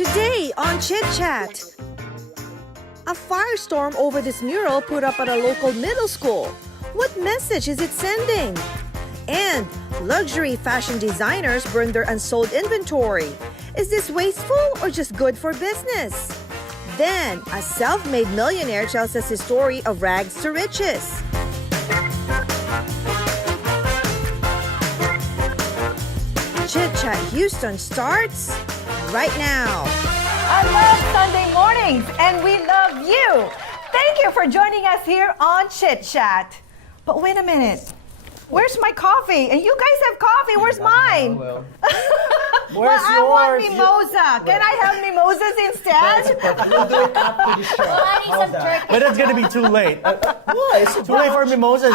Today on Chit Chat, a firestorm over this mural put up at a local middle school. What message is it sending? And luxury fashion designers burn their unsold inventory. Is this wasteful or just good for business? Then, a self-made millionaire tells us his story of rags to riches. Chit Chat Houston starts right now. I love Sunday mornings, and we love you. Thank you for joining us here on Chit Chat. But wait a minute. Where's my coffee? And you guys have coffee. Where's mine? Well, Well, I want mimosa. Can I have mimosas instead? we'll do it after the show. I need some turkey. But it's gonna be too late. Why? It's Too late for mimosas.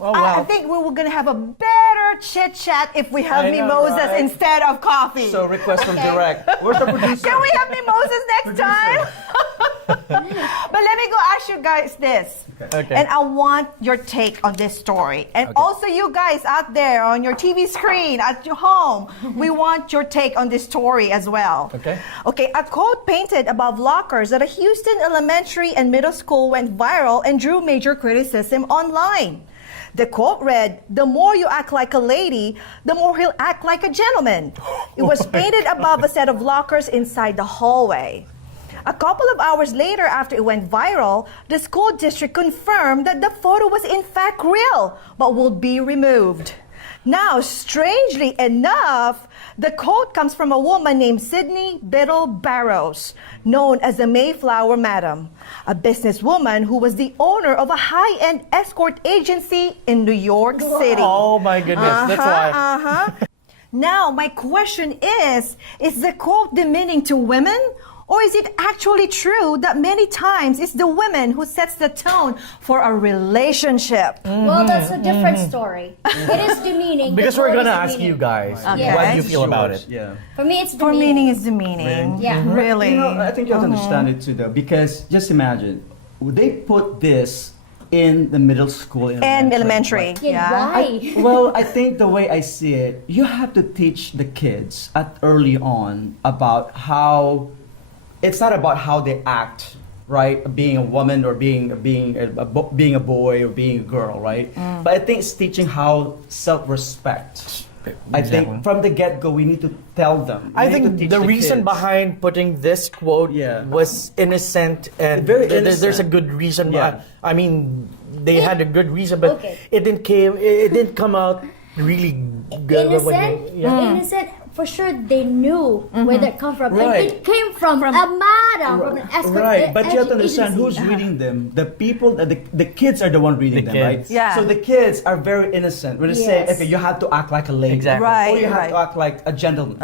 Oh wow. I think we were going to have a better chit chat if we have I know, mimosas right? instead of coffee. So request from direct. Where's the producer? Can we have mimosas next time? But let me go ask you guys this. Okay. And I want your take on this story. And also you guys out there on your TV screen, at your home, we want your take on this story as well. Okay. Okay, a quote painted above lockers at a Houston elementary and middle school went viral and drew major criticism online. The quote read, "The more you act like a lady, the more he'll act like a gentleman." It was painted above a set of lockers inside the hallway. A couple of hours later, after it went viral, the school district confirmed that the photo was in fact real, but would be removed. Now, strangely enough, the quote comes from a woman named Sydney Biddle Barrows, known as the Mayflower Madam, a businesswoman who was the owner of a high-end escort agency in New York City. Oh my goodness. That's why. Now, my question is the quote demeaning to women? Or is it actually true that many times it's the women who sets the tone for a relationship? Well, that's a different story. It is demeaning. Because The we're quote gonna is ask you demeaning. guys Okay. what you feel about it. Yeah. For me, it's For demeaning. meaning is demeaning. Yeah. Really? You know, I think you have to understand it too, though, because just imagine they put this in the middle school And elementary. right? Yeah, Yeah. why? Well, I think the way I see it, you have to teach the kids at early on about how it's not about how they act, right? Being a woman or being a boy or being a girl, right? But I think it's teaching how self-respect. I think from the get-go we need to tell them. I We need to think teach the reason kids. behind putting this quote Yeah. was innocent and Very there's a innocent. good reason. Yeah. I mean, they had a good reason, but Okay. it didn't come out really good. Innocent, innocent. For sure, they knew where that come from. Right. And it came from a madam, from an escort Right, but you have to understand agency. who's reading them. The people, the kids are the one reading The them, right? kids. Yeah. So the kids are very innocent. When they say, Yes. okay, you have to act like a lady, Exactly. Right, or you have right. to act like a gentleman.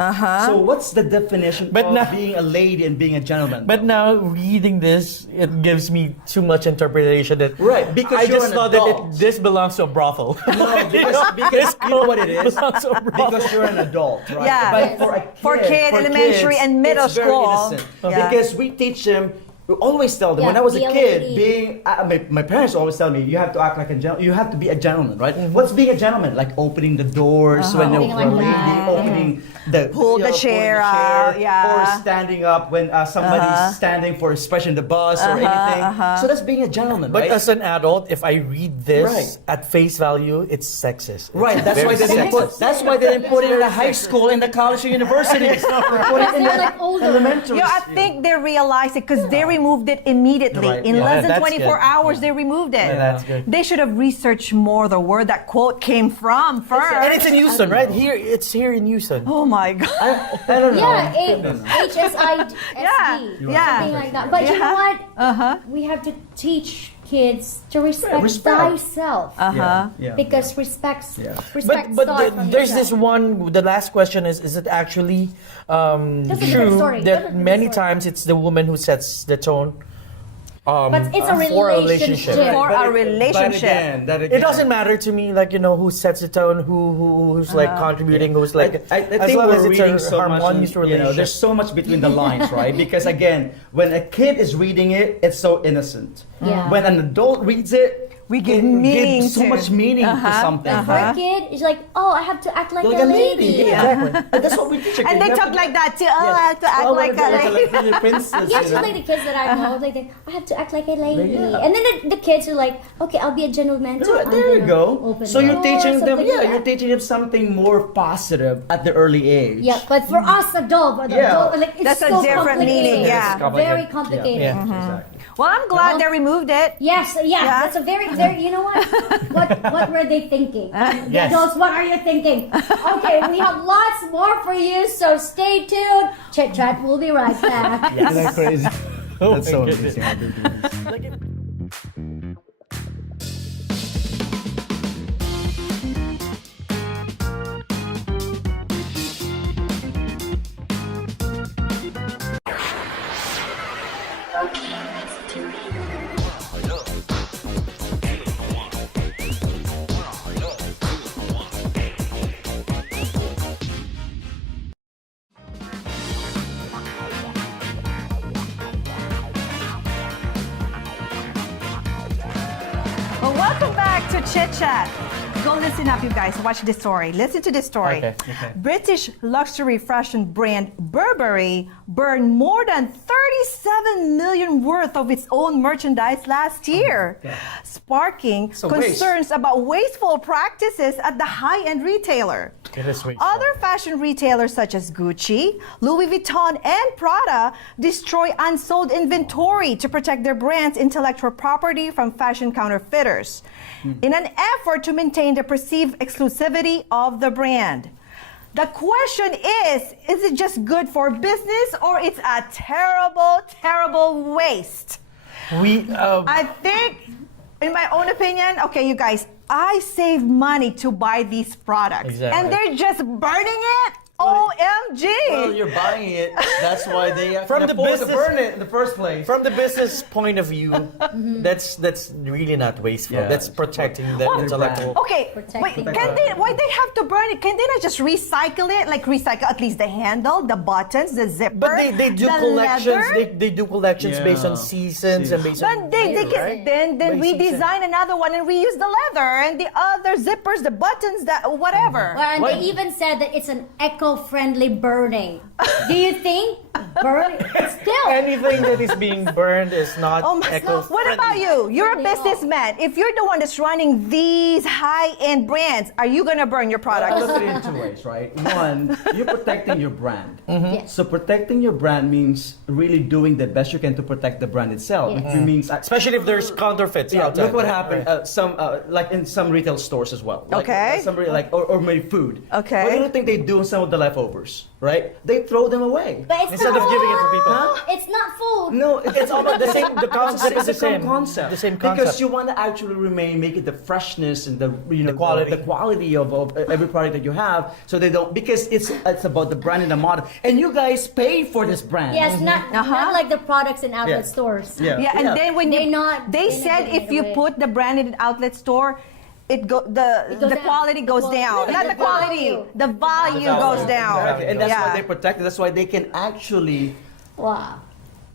So what's the definition But of now- being a lady and being a gentleman? But now reading this, it gives me too much interpretation that Right, because I you're just an thought that adult. this belongs to a brothel. no, because you know what it is. belongs to a brothel. Because you're an adult, right? Yeah. But Yes. for a kid, elementary, kids, and middle it's very school. innocent. Yeah. Because we teach them. We always tell them. Yeah, when I was a be a kid, lady. my parents always tell me, you have to act like a gentleman. You have to be a gentleman, right? What's being a gentleman? Like opening the doors when they're Opening like reading, that. opening the Pull the pulling chair out, yeah. or standing up when somebody's standing for, especially in the bus or anything. So that's being a gentleman, But right? as an adult, if I read this Right. at face value, it's sexist. Right, that's very why they didn't sexist. that's why they didn't put it in a high school, in the college or university. Put it in They're the like older. elementary. Yeah, I think they realized it because they removed it immediately. Right, In yeah. less than That's 24 good. hours, they removed it. Yeah, that's good. They should have researched more the word that quote came from first. And it's in Houston, right? It's here in Houston. Oh my God. I don't know. Yeah, HSID. Yeah, yeah. Something like that. But you know what? We have to teach kids to respect, respect. thyself. Yeah. Because respect But starts from there's yourself. this one. The last question is it actually That's a different true story. that That's a different many story. times it's the woman who sets the tone? But it's a for a relationship. For But a relationship. that It doesn't matter to me, like, who sets the tone, who's like contributing, who's like. I as think long as we're it's reading a so much. harmonious relationship. There's so much between the lines, right? Because again, when a kid is reading it, it's so innocent. Yeah. When an adult reads it, We give it meaning gives so to- much meaning to something. Like for a kid, it's like, oh, I have to act like, a lady. Exactly. And that's what we teach. And they talk like that too. Oh, I have to act like a lady. Like a princess. Yeah, you just know? like the kids that I know, like I have to act like a lady, Yeah. and then the kids are like, okay, I'll be a gentleman too. There I'm you gonna go. open So the you're door, teaching them, something like you're that. teaching them something more positive at the early age. Yeah, but for us adult, like it's That's a so different complicated. meaning, yeah. Very complicated. Yeah. Exactly. Well, I'm glad they removed it. Yes, yeah, Yeah. that's a very, you know what were they thinking? The Yes. adults, what are you thinking? Okay, we have lots more for you, so stay tuned. Chit Chat, we'll be right back. Isn't that crazy? Oh That's my so goodness. amazing how they do this. Like if- Well, welcome back to Chit Chat. Go listen up, you guys. Watch this story. Listen to this story. Okay. British luxury fashion brand Burberry burned more than 37 million worth of its own merchandise last year, sparking So waste. concerns about wasteful practices at the high-end retailer. It is wasteful. Other fashion retailers such as Gucci, Louis Vuitton, and Prada destroy unsold inventory to protect their brand's intellectual property from fashion counterfeiters in an effort to maintain the perceived exclusivity of the brand. The question is it just good for business or it's a terrible, terrible waste? I think, in my own opinion, okay, you guys, I save money to buy these products. Exactly. And they're just burning it? OMG! Well, you're buying it. That's why they From can the afford to business- burn it in the first place. From the business point of view, that's really not wasteful. Yeah. That's protecting the intellectual. Okay, Protecting wait, why they have to burn it? Can they not just recycle it? Like recycle at least the handle, the buttons, the zipper, But they do the collections. leather? They do collections based on Yeah. seasons and based on. But they can right? then By redesign another one and reuse the leather and the other zippers, the buttons, that whatever. Well, and What? they even said that it's an eco-friendly burning. Do you think burning? Still, Anything that is being burned is not Oh my, eco-friendly. what about you? You're a Friendly at all. businessman. If you're the one that's running these high-end brands, are you gonna burn your I product? look at it in two ways, right? One, you're protecting your brand. Yes. So protecting your brand means really doing the best you can to protect the brand itself. Yes. It means Especially if there's counterfeits. yeah, outside, look what right? happened. Like in some retail stores as well. Like, Okay. Somebody or maybe food. Okay. What do you think they do with some of the leftovers? Right? They throw them away. but it's Instead not of giving it to food. people. It's not food. No, It's all about the same. The concept is the It's a same. concept. The same Because concept. you want to actually make it the freshness and the quality. the quality of every product that you have, so they don't, because it's about the brand and the model, and you guys pay for this brand. Yes, not like the products in outlet Yeah. stores. Yeah, and then when They're you, not- they they're not said giving if it you away. put the branded outlet store, It goes the down. quality goes Well, down. yeah, Not the the quality, value. the value value. goes down. Exactly. And that's why Yeah. they protect it. That's why they can actually Wow.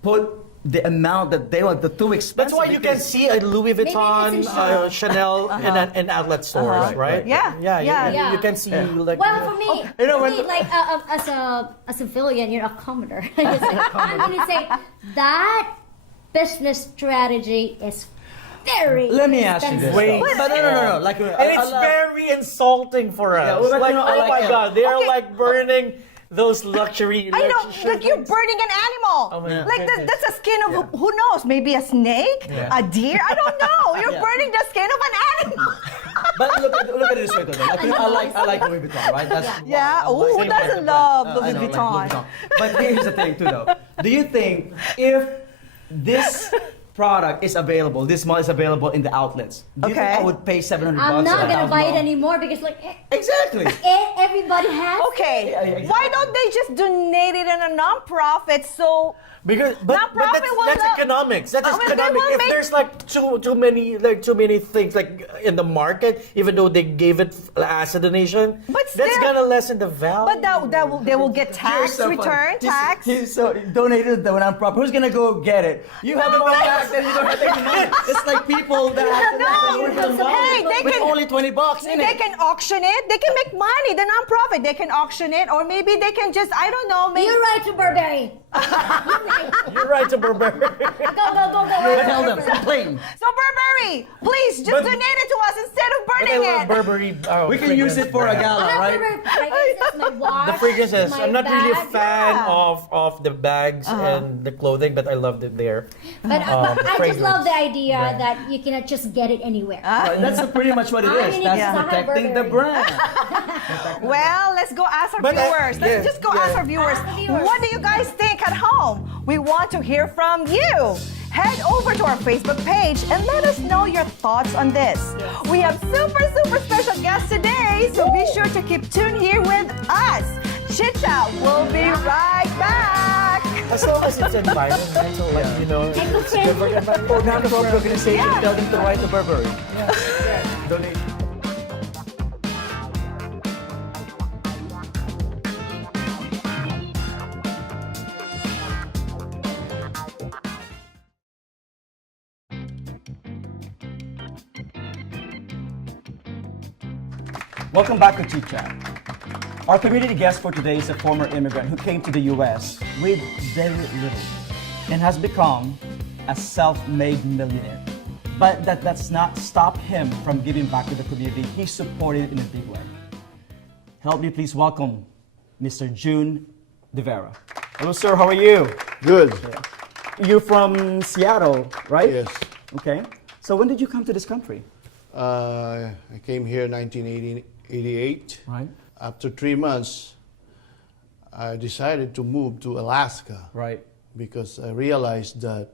put the amount that they want, the too expensive. That's why you can because- see a Louis Vuitton, it's in Chanel in outlet stores, right? Yeah, Yeah, yeah. you- You can see like. Well, for me, You know, for when- me, like as a civilian, you're a commodore. I'm gonna say that business strategy is very. Let me ask you this. expensive. Wait. But no. Like, and it's very insulting for us. Yeah, well, like, you know, oh like, my God, they are Okay. like burning those luxury. I know, like you're burning an animal. Oh my Like goodness. that's a skin of who knows? Maybe a snake, a deer. I don't know. You're Yeah. burning the skin of an animal. But look at it this way, though. Like, I like Louis Vuitton, right? That's Yeah. I Oh, who like- doesn't love I Louis know, like Vuitton? But here's the thing, too, though. Do you think if this product is available, this model is available in the outlets, do you think Okay. I would pay $700? I'm not or gonna buy it $1,000? anymore because like Exactly. everybody has. Okay. Yeah, exactly. Why don't they just donate it in a non-profit so But Non-profit will that's not- economics. That is I mean, they economic. will If make- there's like too many things like in the market, even though they gave it as a donation, But that's still- gonna lessen the value. but they will get tax You're so funny. return, tax. He's so donated the non-profit. Who's gonna go get it? You haven't went back back then, you don't have any money. It's like people that Hey, they With can only 20 bucks in they it. can auction it. They can make money. The nonprofit, they can auction it, or maybe they can just, I don't know, maybe. You're right to Burberry. You're right to Burberry. Go. Tell them, complain. So Burberry, please just But- donate it to us instead of But I burning love it. Burberry. We can use it for a I gala, have right? Burberry fragrances, my watch, The fragrances. my I'm not really a bag. fan Yeah. of the bags and the clothing, but I loved it there. But I just love the idea Brand. that you cannot just get it anywhere. Right, that's pretty much what it I is. mean, That's it's not protecting the Burberry. brand. Well, let's go ask our But, viewers. Let's yeah, just go yeah. ask our viewers. Ask the viewers. What do you guys think at home? We want to hear from you. Head over to our Facebook page and let us know your thoughts on this. We have super special guests today, so be sure to keep tuned here with us. Chit Chat will be right back. As long as it's environmental, so like, you know, it's good for the environment. For non-profit organization, Yeah. tell them to write to Burberry. Donate. Welcome back to Chit Chat. Our community guest for today is a former immigrant who came to the U.S. with very little and has become a self-made millionaire. But that does not stop him from giving back to the community he supported in a big way. Help me please welcome Mr. June DeVera. Hello, sir. How are you? Good. You're from Seattle, right? Yes. Okay. So when did you come to this country? I came here in 1988. Right. After 3 months, I decided to move to Alaska Right. because I realized that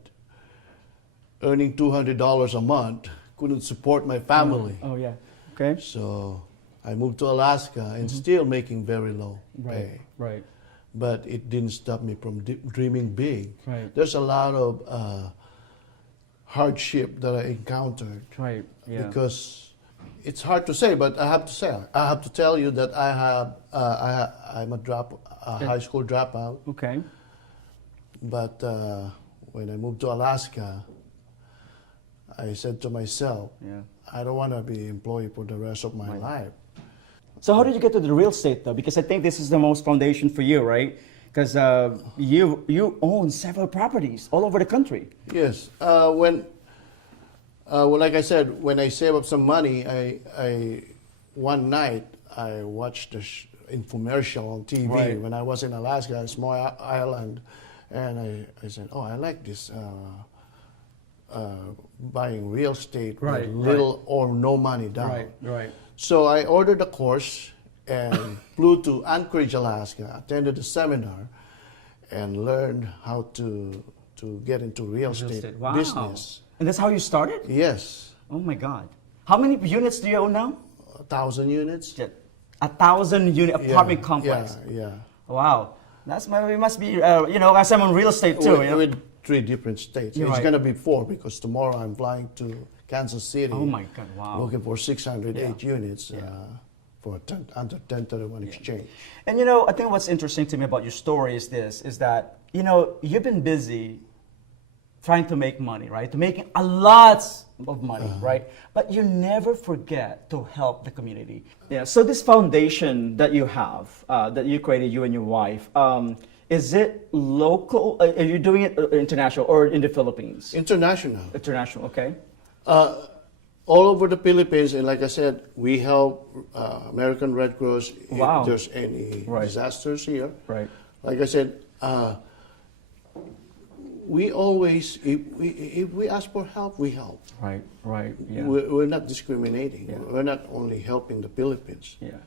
earning $200 a month couldn't support my family. Oh yeah. Okay. So I moved to Alaska and still making very low Right. pay. Right. But it didn't stop me from dreaming big. Right. There's a lot of hardship that I encountered. Right. Yeah. Because it's hard to say, but I have to tell you that I'm a high school dropout. Okay. But when I moved to Alaska, I said to myself, Yeah. I don't want to be employed for the rest of my life. So how did you get to the real estate though? Because I think this is the most foundation for you, right? Because you own several properties all over the country. Yes. Well, like I said, when I save up some money, I one night I watched the infomercial on TV Right. when I was in Alaska, a small island, and I said, oh, I like this buying real estate Right, with little or no money down. Right. So I ordered a course and flew to Anchorage, Alaska, attended a seminar, and learned how to get into real estate Wow. business. And that's how you started? Yes, Oh my God. How many units do you own now? 1,000 units. 1,000 unit Yeah, apartment complex. Yeah. Wow. That's we must be as I'm on real estate too. With 3 different states. You're It's right. going to be 4 because tomorrow I'm flying to Kansas City. Oh my God, wow. Looking for 608 units for under 1031 exchange. And I think what's interesting to me about your story is this: is that you've been busy trying to make money, right? To making a lot of money, right? But you never forget to help the community. Yeah. So this foundation that you have, that you created, you and your wife, is it local? Are you doing it international or in the Philippines? International. International, okay. All over the Philippines, and like I said, we help American Red Cross Wow. if there's any Right. disasters here. Right. Like I said, we always, if we ask for help, we help. Right. Yeah. We're not discriminating. We're not only helping the Philippines. Yeah.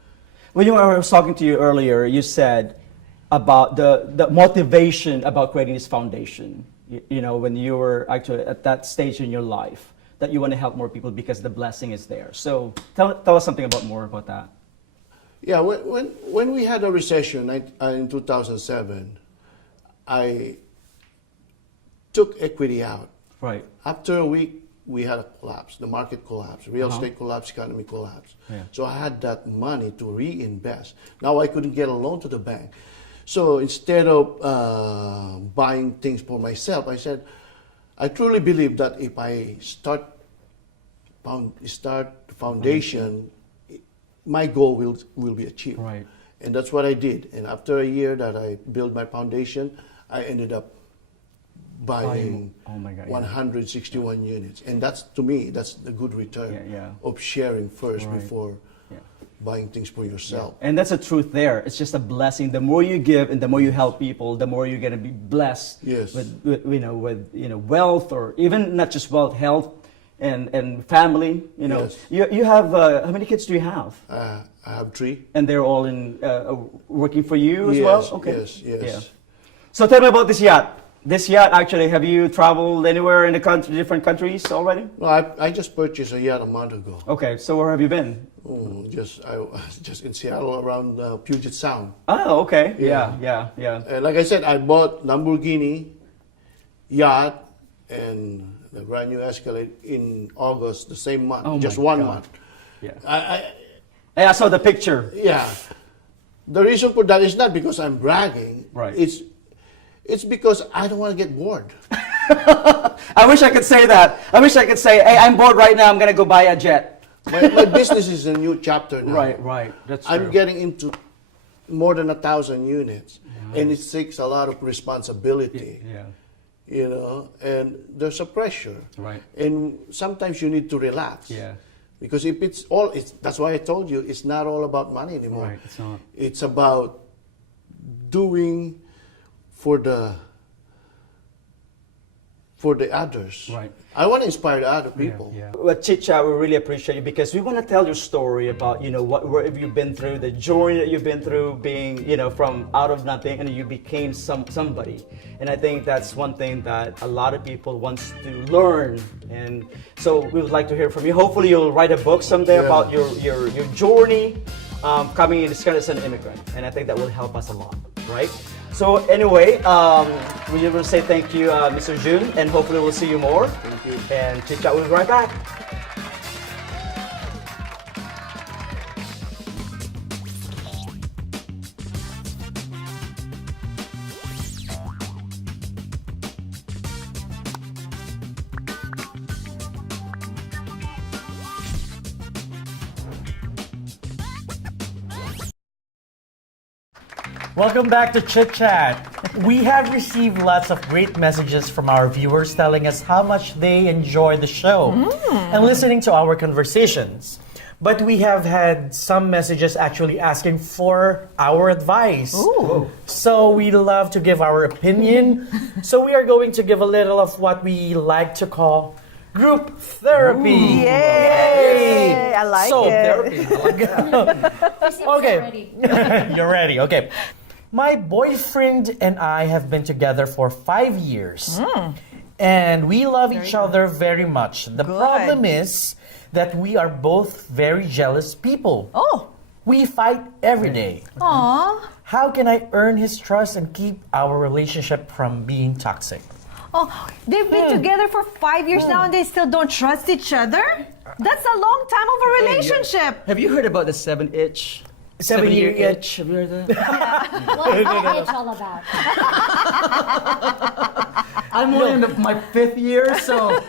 When I was talking to you earlier, you said about the motivation about creating this foundation. When you were actually at that stage in your life, that you want to help more people because the blessing is there. So tell us something more about that. Yeah, when we had a recession in 2007, I took equity out. Right. After a week, we had a collapse. The market collapsed. Real estate collapsed. Economy collapsed. Yeah. So I had that money to reinvest. Now I couldn't get a loan to the bank. So instead of buying things for myself, I said, I truly believe that if I start the foundation, my goal will be achieved. Right. And that's what I did. And after a year that I built my foundation, I ended up buying oh my God, yeah. 161 units. And that's, to me, that's the good return Yeah. of sharing first Right. before Yeah. buying things for yourself. And that's the truth there. It's just a blessing. The more you give and the more you help people, the more you're going to be blessed Yes. with wealth, or even not just wealth, health and family. Yes. You have, how many kids do you have? I have 3. And they're all in working for you as Yes, well? Okay. yes, yes. Yeah. So tell me about this yacht. This yacht, actually, have you traveled anywhere in the country, different countries already? Well, I just purchased a yacht a month ago. Okay, so where have you been? I just in Seattle, around Puget Sound. Oh, okay. Yeah. Yeah. Like I said, I bought Lamborghini yacht and the brand new Escalade in August, the same month, Oh just my 1 God. month. Yeah. I saw the picture. Yeah. The reason for that is not because I'm bragging. Right. It's because I don't want to get bored. I wish I could say that. I wish I could say, hey, I'm bored right now, I'm going to go buy a jet. My business is a new chapter now. Right. That's I'm true. getting into more than 1,000 units, and it takes a lot of responsibility. Yeah. And there's a pressure. Right. And sometimes you need to relax. Yeah. Because if that's why I told you, it's not all about money anymore. Right, it's not. It's about doing for the others. Right. I want to inspire the other people. Yeah. Well, Chit Chat, we really appreciate you because we want to tell your story about, where have you been through, the journey that you've been through, being, from out of nothing and you became somebody. And I think that's one thing that a lot of people wants to learn. And so we would like to hear from you. Hopefully you'll write a book someday about your journey coming in as an immigrant. And I think that will help us a lot, right? So anyway, we just want to say thank you, Mr. Jun, and hopefully we'll see you more. Thank you. And Chit Chat will be right back. Welcome back to Chit Chat. We have received lots of great messages from our viewers telling us how much they enjoy the show and listening to our conversations. But we have had some messages actually asking for our advice. Ooh. So we love to give our opinion. So we are going to give a little of what we like to call group therapy. Yay! I like so, it. therapy. I like that. Okay. You're ready. Okay. My boyfriend and I have been together for 5 years. And we love each other very much. The problem is that we are both very jealous people. Oh. We fight every day. Aw. How can I earn his trust and keep our relationship from being toxic? Oh, they've been together for 5 years now and they still don't trust each other? That's a long time of a relationship. Have you heard about the 7-itch? 7-year itch. Have you heard that? What is that itch all about? I'm only in my 5th year, so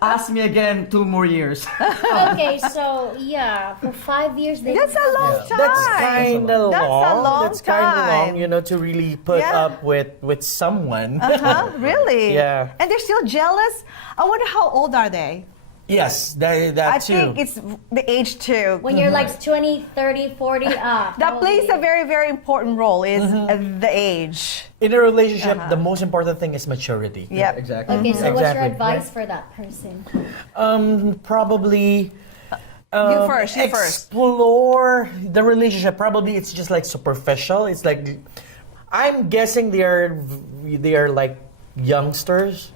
ask me again 2 more years. Okay, so yeah, for 5 years they. That's a long time. That's kind of long. That's a long That's kind of time. long, to really put Yeah. up with someone. Huh? Really? Yeah. And they're still jealous? I wonder how old are they? Yes, that I too. think it's the age too. When you're like 20, 30, 40, That plays a very, very important role is the age. In a relationship, the most important thing is maturity. Yep. Exactly. Okay, so what's your Exactly. advice for that person? Probably You first. explore the relationship. Probably it's just like superficial. It's like I'm guessing they are like youngsters,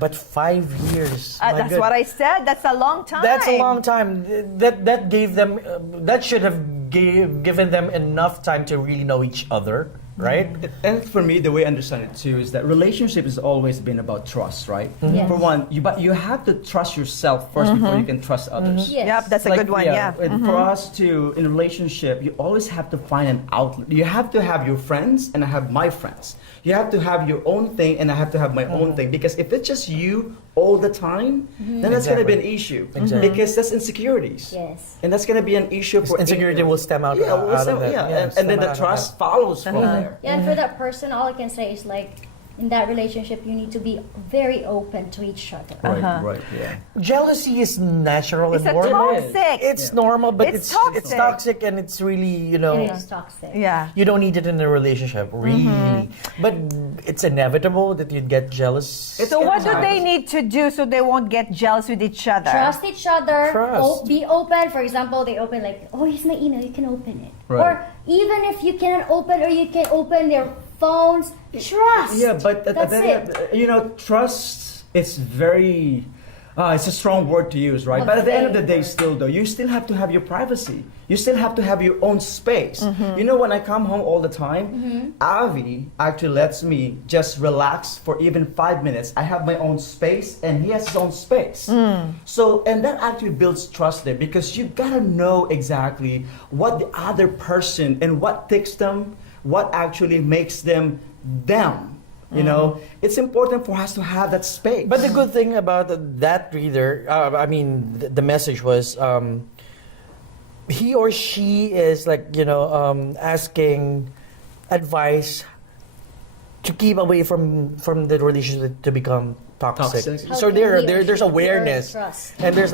But 5 years. my That's good- what I said. That's a long time. That's a long time. That gave them. That should have given them enough time to really know each other, right? And for me, the way I understand it too is that relationship has always been about trust, right? Yes. For one, you have to trust yourself first before you can trust others. Yes. Yep, that's a good one. Yeah. And for us to, in a relationship, you always have to find an outlet. You have to have your friends and I have my friends. You have to have your own thing, and I have to have my own thing. Because if it's just you all the time, then that's going to be an issue. Because that's insecurities. Yes. And that's going to be an issue for Insecurity will stem out, yeah, out of that. and then the trust follows from there. Yeah, and for that person, all I can say is like, in that relationship, you need to be very open to each other. Right, yeah. Jealousy is natural It's and a normal. toxic. It's normal, but It's it's toxic. toxic, and it's really, you know, It is toxic. Yeah. you don't need it in a relationship, really. But it's inevitable that you'd get jealous. So what do they need to do so they won't get jealous with each other? Trust each other. Trust. Be open. For example, they open like, oh, here's my email. You can open it. Right. Or even if you cannot open, or you can open their phones. Trust. Yeah, but That's it. you know, trust. It's very. It's a strong word to use, right? Well, But at the end of the day, fair. still though, you still have to have your privacy. You still have to have your own space. You know, when I come home all the time, Avi actually lets me just relax for even 5 minutes. I have my own space, and he has his own space. So, and that actually builds trust there, because you gotta know exactly what the other person and what ticks them, what actually makes them them. You know, it's important for us to have that space. But the good thing about that reader, I mean, the message was he or she is like, you know, asking advice to keep away from the relationship to become toxic. Toxic. How So can he or there's she awareness, build trust? and there's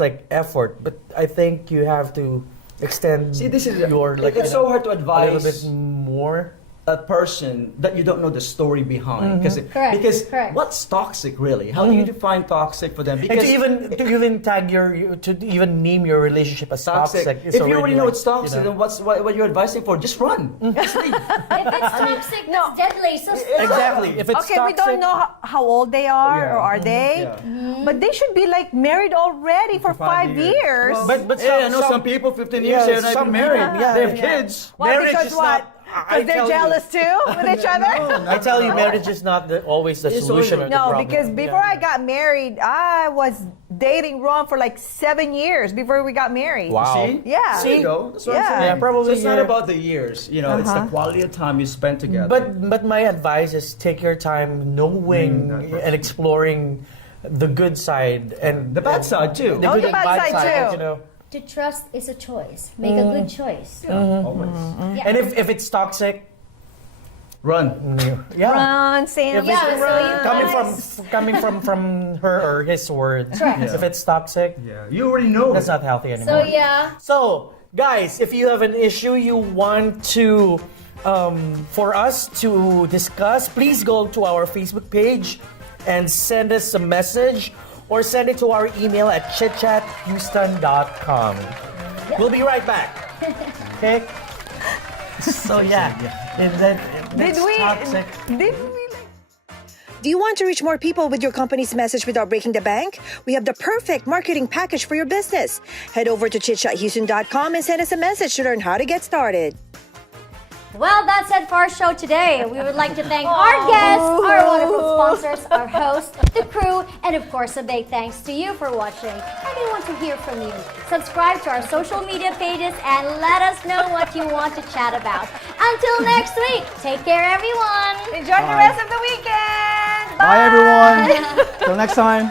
like effort. But I think you have to extend. See, this is your like. it's so hard to a little advise bit more. a person that you don't know the story behind. Correct, Because correct. what's toxic really? How do you define toxic for them? And Because to even tag to even name your relationship as toxic. is if you already know like, it's toxic, you know. then what you're advising for? Just run. Just leave. If it's toxic, that's deadly. So stop. Exactly. If it's Okay, we toxic, don't know how old they are, Yeah. or are they? Yeah. But they should be like married already for 5 years. But Yeah, I know some people 15 years they're not even married. Yeah, They have yeah. kids. Why? Marriage Because is what? not- Because I they're tell you. jealous too with each other? I tell you, marriage is not always the It's solution. always- Or the No, problem. because before I got married, I was dating Ron for like 7 years before we got married. Wow. See? Yeah. There you go. That's what I'm Yeah. saying. Yeah, probably So it's not you're- about the years. You know, it's the quality of time you spend together. But my advice is take your time knowing and exploring the good side and the bad side too. Oh, the and bad side too. You know. To trust is a choice. Make a good choice. Always. Yeah. And if it's toxic, Run. yeah. Ron, Sam. If Yeah, it's so you coming from her or his words, Correct. if it's toxic, Yeah. You already know. that's not healthy anymore. So yeah. So, guys, if you have an issue you want to for us to discuss, please go to our Facebook page and send us a message, or send it to our email at chitchathouston.com. We'll be right back. Okay? So yeah, Did we? toxic. Did we? Do you want to reach more people with your company's message without breaking the bank? We have the perfect marketing package for your business. Head over to chitchathouston.com and send us a message to learn how to get started. Well, that's it for our show today. We would like to thank our guests, our wonderful sponsors, our host, the crew, and of course, a big thanks to you for watching. And we want to hear from you. Subscribe to our social media pages and let us know what you want to chat about. Until next week, take care, everyone. Enjoy the rest of the weekend. Bye everyone. Till next time.